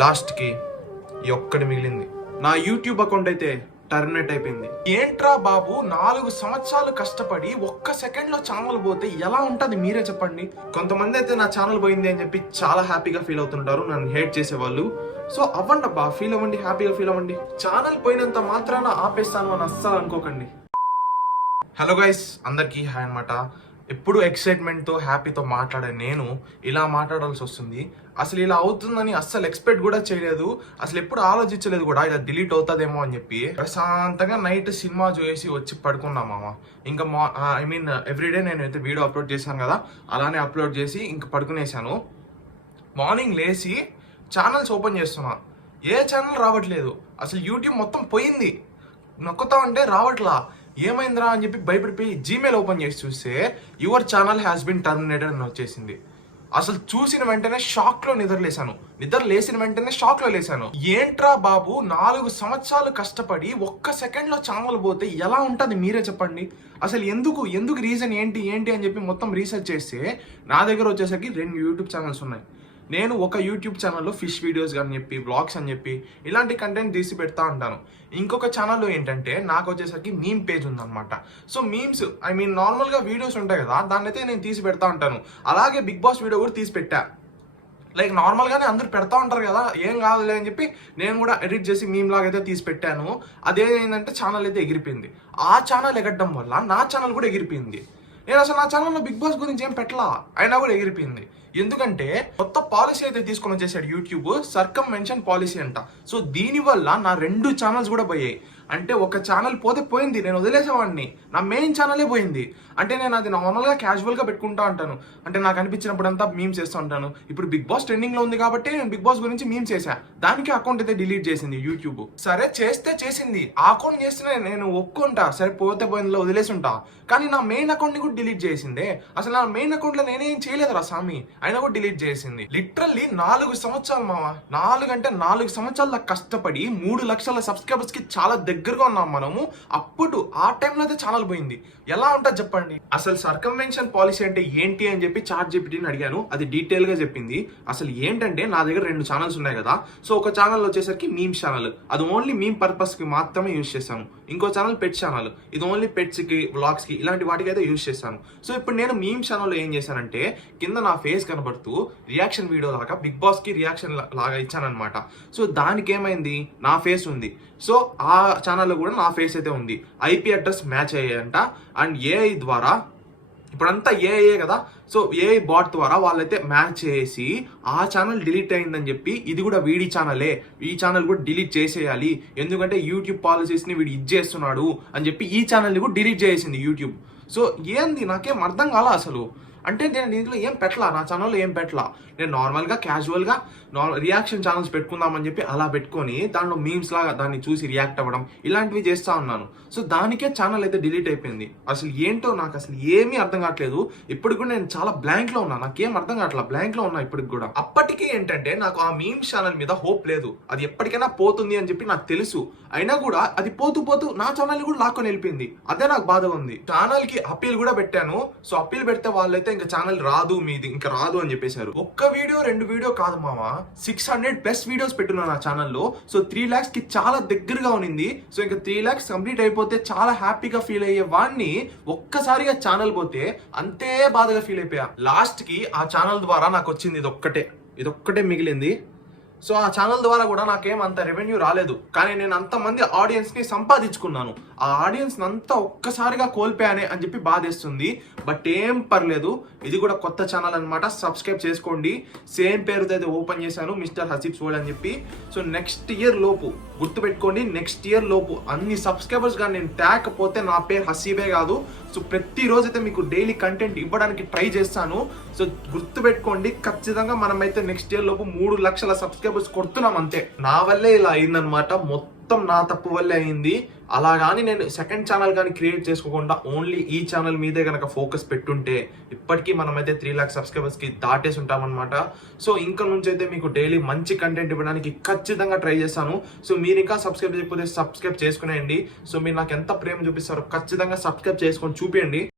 లాస్ట్కి ఈ ఒక్కటి మిగిలింది. నా యూట్యూబ్ అకౌంట్ అయితే టర్మినేట్ అయిపోయింది. ఏంట్రా బాబు, 4 సంవత్సరాలు కష్టపడి ఒక్క సెకండ్లో ఛానల్ పోతే ఎలా ఉంటుంది మీరే చెప్పండి. కొంతమంది అయితే నా ఛానల్ పోయింది అని చెప్పి చాలా హ్యాపీగా ఫీల్ అవుతుంటారు, నన్ను హేట్ చేసేవాళ్ళు. సో అవ్వండి అబ్బా, ఫీల్ అవ్వండి, హ్యాపీగా ఫీల్ అవ్వండి. ఛానల్ పోయినంత మాత్రాన ఆపేస్తాను అని అస్సలు అనుకోకండి. హలో గైస్, అందరికీ హాయ్ అనమాట. ఎప్పుడు ఎక్సైట్మెంట్తో హ్యాపీతో మాట్లాడే నేను ఇలా మాట్లాడాల్సి వస్తుంది. అసలు ఇలా అవుతుందని అస్సలు ఎక్స్పెక్ట్ కూడా చేయలేదు, అసలు ఎప్పుడు ఆలోచించలేదు కూడా ఇలా డిలీట్ అవుతుందేమో అని చెప్పి. ప్రశాంతంగా నైట్ సినిమా చూసి వచ్చి పడుకున్నా మామ. ఇంకా ఎవ్రీడే నేను అయితే వీడియో అప్లోడ్ చేశాను కదా, అలానే అప్లోడ్ చేసి ఇంకా పడుకునేసాను. మార్నింగ్ లేచి ఛానల్స్ ఓపెన్ చేస్తున్నా, ఏ ఛానల్ రావట్లేదు. అసలు యూట్యూబ్ మొత్తం పోయింది, నొక్కుతా ఉంటే రావట్లా. ఏమైందిరా అని చెప్పి భయపడిపోయి జీమెయిల్ ఓపెన్ చేసి చూస్తే your channel has been terminated అని వచ్చేసింది. అసలు చూసిన వెంటనే షాక్లో నిద్ర లేసిన వెంటనే షాక్లో లేసాను. ఏంట్రా బాబు, 4 సంవత్సరాలు కష్టపడి ఒక్క సెకండ్లో ఛానల్ పోతే ఎలా ఉంటుంది మీరే చెప్పండి. అసలు ఎందుకు రీజన్ ఏంటి అని చెప్పి మొత్తం రీసెర్చ్ చేస్తే నా దగ్గర వచ్చేసరికి 2 యూట్యూబ్ ఛానల్స్ ఉన్నాయి. నేను ఒక యూట్యూబ్ ఛానల్లో ఫిష్ వీడియోస్ అని చెప్పి, బ్లాగ్స్ అని చెప్పి ఇలాంటి కంటెంట్ తీసి పెడతా ఉంటాను. ఇంకొక ఛానల్లో ఏంటంటే నాకు వచ్చేసరికి మీమ్ పేజ్ ఉందన్నమాట. సో మీమ్స్ నార్మల్గా వీడియోస్ ఉంటాయి కదా, దాన్ని అయితే నేను తీసి పెడతా ఉంటాను. అలాగే బిగ్ బాస్ వీడియో కూడా తీసి పెట్టా. లైక్ నార్మల్గానే అందరూ పెడతా ఉంటారు కదా, ఏం కాదులే అని చెప్పి నేను కూడా ఎడిట్ చేసి మీమ్ లాగా అయితే తీసి పెట్టాను. అదేంటంటే ఛానల్ అయితే ఎగిరిపోయింది. ఆ ఛానల్ ఎగరడం వల్ల నా ఛానల్ కూడా ఎగిరిపోయింది. నేను అసలు నా ఛానల్లో బిగ్ బాస్ గురించి ఏం పెట్టలా, అయినా కూడా ఎగిరిపోయింది. ఎందుకంటే కొత్త పాలసీ అయితే తీసుకొని వచ్చేసాడు యూట్యూబ్, సర్కంవెన్షన్ పాలసీ అంట. సో దీనివల్ల నా 2 ఛానల్స్ కూడా పోయాయి. అంటే ఒక ఛానల్ పోతే పోయింది, నేను వదిలేసేవాడిని, నా మెయిన్ ఛానలే పోయింది. అంటే నేను అది నార్మల్గా క్యాజువల్గా పెట్టుకుంటా ఉంటాను, అంటే నాకు అనిపించినప్పుడు అంతా మీమ్స్ చేస్తూ ఉంటాను. ఇప్పుడు బిగ్ బాస్ ట్రెండింగ్లో ఉంది కాబట్టి నేను బిగ్ బాస్ గురించి మీమ్స్ చేశా, దానికి అకౌంట్ అయితే డిలీట్ చేసింది యూట్యూబ్. సరే చేసింది, ఆ అకౌంట్ చేస్తే నేను ఒప్పుకుంటా, సరే పోతే పోయిందిలో వదిలేసి ఉంటా. కానీ నా మెయిన్ అకౌంట్ని కూడా డిలీట్ చేసిందే. అసలు నా మెయిన్ అకౌంట్లో నేనేం చేయలేదురా స్వామి, అయినా కూడా డిలీట్ చేసింది. లిటరల్లీ 4 సంవత్సరాలు మామ, 4 సంవత్సరాల కష్టపడి 3 లక్షల సబ్స్క్రైబర్స్ కి చాలా దగ్గరగా ఉన్నాం మనము. అప్పుడు ఆ టైంలో అయితే ఛానల్ పోయింది, ఎలా ఉంటుంది చెప్పండి. అసలు సర్కంవెన్షన్ పాలసీ అంటే ఏంటి అని చెప్పి ChatGPTని అడిగాను, అది డీటెయిల్ గా చెప్పింది. అసలు ఏంటంటే నా దగ్గర 2 ఛానల్స్ ఉన్నాయి కదా. సో ఒక ఛానల్ వచ్చేసరికి మీమ్స్ ఛానల్, అది ఓన్లీ మీమ్ పర్పస్ కి మాత్రమే యూజ్ చేశాను. ఇంకో ఛానల్ పెట్స్ ఛానల్, ఇది ఓన్లీ పెట్స్ కి, వ్లాగ్స్ కి, ఇలాంటి వాటికి అయితే యూజ్ చేశాను. సో ఇప్పుడు నేను మీమ్ ఛానల్లో ఏం చేశానంటే కింద నా ఫేస్ కనబడుతూ రియాక్షన్ వీడియో లాగా బిగ్ బాస్ కి రియాక్షన్ లాగా ఇచ్చానమాట. సో దానికి ఏమైంది, నా ఫేస్ ఉంది. సో ఆ ఛానల్లో కూడా నా ఫేస్ అయితే ఉంది. IP అడ్రస్ మ్యాచ్ అయ్యాయంట. అండ్ AI ద్వారా, ఇప్పుడంతా AI కదా, సో AI బాట్ ద్వారా వాళ్ళైతే మ్యాచ్ చేసి ఆ ఛానల్ డిలీట్ అయిందని చెప్పి, ఇది కూడా వీడి ఛానలే, ఈ ఛానల్ కూడా డిలీట్ చేసేయాలి, ఎందుకంటే యూట్యూబ్ పాలసీస్ని వీడు ఇచ్చేస్తున్నాడు అని చెప్పి ఈ ఛానల్ని కూడా డిలీట్ చేసింది యూట్యూబ్. సో ఏంది నాకేం అర్థం కాలా అసలు. అంటే నేను దీంట్లో ఏం పెట్టలా, నా ఛానల్లో ఏం పెట్టలా. నేను నార్మల్గా క్యాజువల్గా రియాక్షన్ ఛానల్స్ పెట్టుకుందామని చెప్పి అలా పెట్టుకొని దాంట్లో మీమ్స్ లాగా దాన్ని చూసి రియాక్ట్ అవ్వడం ఇలాంటివి చేస్తూ ఉన్నాను. సో దానికే ఛానల్ అయితే డిలీట్ అయిపోయింది. అసలు ఏంటో నాకు అసలు ఏమీ అర్థం కావట్లేదు. ఇప్పటికి కూడా నేను చాలా బ్లాంక్లో ఉన్నా, నాకేం అర్థం కావట్లా, బ్లాంక్లో ఉన్నా ఇప్పటికి కూడా. అప్పటికీ ఏంటంటే నాకు ఆ మీమ్స్ ఛానల్ మీద హోప్ లేదు, అది ఎప్పటికైనా పోతుంది అని చెప్పి నాకు తెలుసు. అయినా కూడా అది పోతూ నా ఛానల్ కూడా లాక్కొని వెళ్ళిపోయింది. అదే నాకు బాధగా ఉంది. ఛానల్కి అప్పీల్ కూడా పెట్టాను. సో అప్పీల్ పెడితే వాళ్ళైతే ఇంకా ఛానల్ రాదు, మీది ఇంకా రాదు అని చెప్పేశారు. ఒక్క వీడియో 2 వీడియో కాదు మామ, 600+ వీడియోస్ పెట్టున్నాను నా ఛానల్లో. సో 3 lakhs కి చాలా దగ్గరగా ఉన్నింది. సో ఇంకా 3 lakhs కంప్లీట్ అయిపోతే చాలా హ్యాపీగా ఫీల్ అయ్యే వాడిని ఒక్కసారిగా ఛానల్ పోతే అంతే బాధగా ఫీల్ అయిపోయా. లాస్ట్ కి ఆ ఛానల్ ద్వారా నాకు వచ్చింది ఇదొక్కటే మిగిలింది. సో ఆ ఛానల్ ద్వారా కూడా నాకేం అంత రెవెన్యూ రాలేదు, కానీ నేను అంతమంది ఆడియన్స్ని సంపాదించుకున్నాను. ఆ ఆడియన్స్ అంతా ఒక్కసారిగా కోల్పోయానే అని చెప్పి బాధేస్తుంది. బట్ ఏం పర్లేదు, ఇది కూడా కొత్త ఛానల్ అనమాట, సబ్స్క్రైబ్ చేసుకోండి. సేమ్ పేరుతో అయితే ఓపెన్ చేశాను, మిస్టర్ హసీబ్స్ వరల్డ్ అని చెప్పి. సో నెక్స్ట్ ఇయర్ లోపు గుర్తుపెట్టుకోండి, నెక్స్ట్ ఇయర్ లోపు అన్ని సబ్స్క్రైబర్స్ గా నేను తేకపోతే నా పేరు హసీబే కాదు. సో ప్రతిరోజు అయితే మీకు డైలీ కంటెంట్ ఇవ్వడానికి ట్రై చేస్తాను. సో గుర్తుపెట్టుకోండి, ఖచ్చితంగా మనమైతే నెక్స్ట్ ఇయర్ లోపు 3 లక్షల సబ్స్క్రైబర్స్ కొడుతున్నాం అంతే. నా వల్లే ఇలా అయిందనమాట, మొత్తం నా తప్పు వల్లే అయింది. అలా కానీ నేను సెకండ్ ఛానల్ కానీ క్రియేట్ చేసుకోకుండా ఓన్లీ ఈ ఛానల్ మీదే కనుక ఫోకస్ పెట్టుంటే ఇప్పటికీ మనమైతే 3 lakh సబ్స్క్రైబర్స్కి దాటేసి ఉంటామన్నమాట. సో ఇంకా నుంచి అయితే మీకు డైలీ మంచి కంటెంట్ ఇవ్వడానికి ఖచ్చితంగా ట్రై చేస్తాను. సో మీరు ఇంకా సబ్స్క్రైబ్ చేయకపోతే సబ్స్క్రైబ్ చేసుకునేయండి. సో మీరు నాకు ఎంత ప్రేమ చూపిస్తారో ఖచ్చితంగా సబ్స్క్రైబ్ చేసుకొని చూపించండి.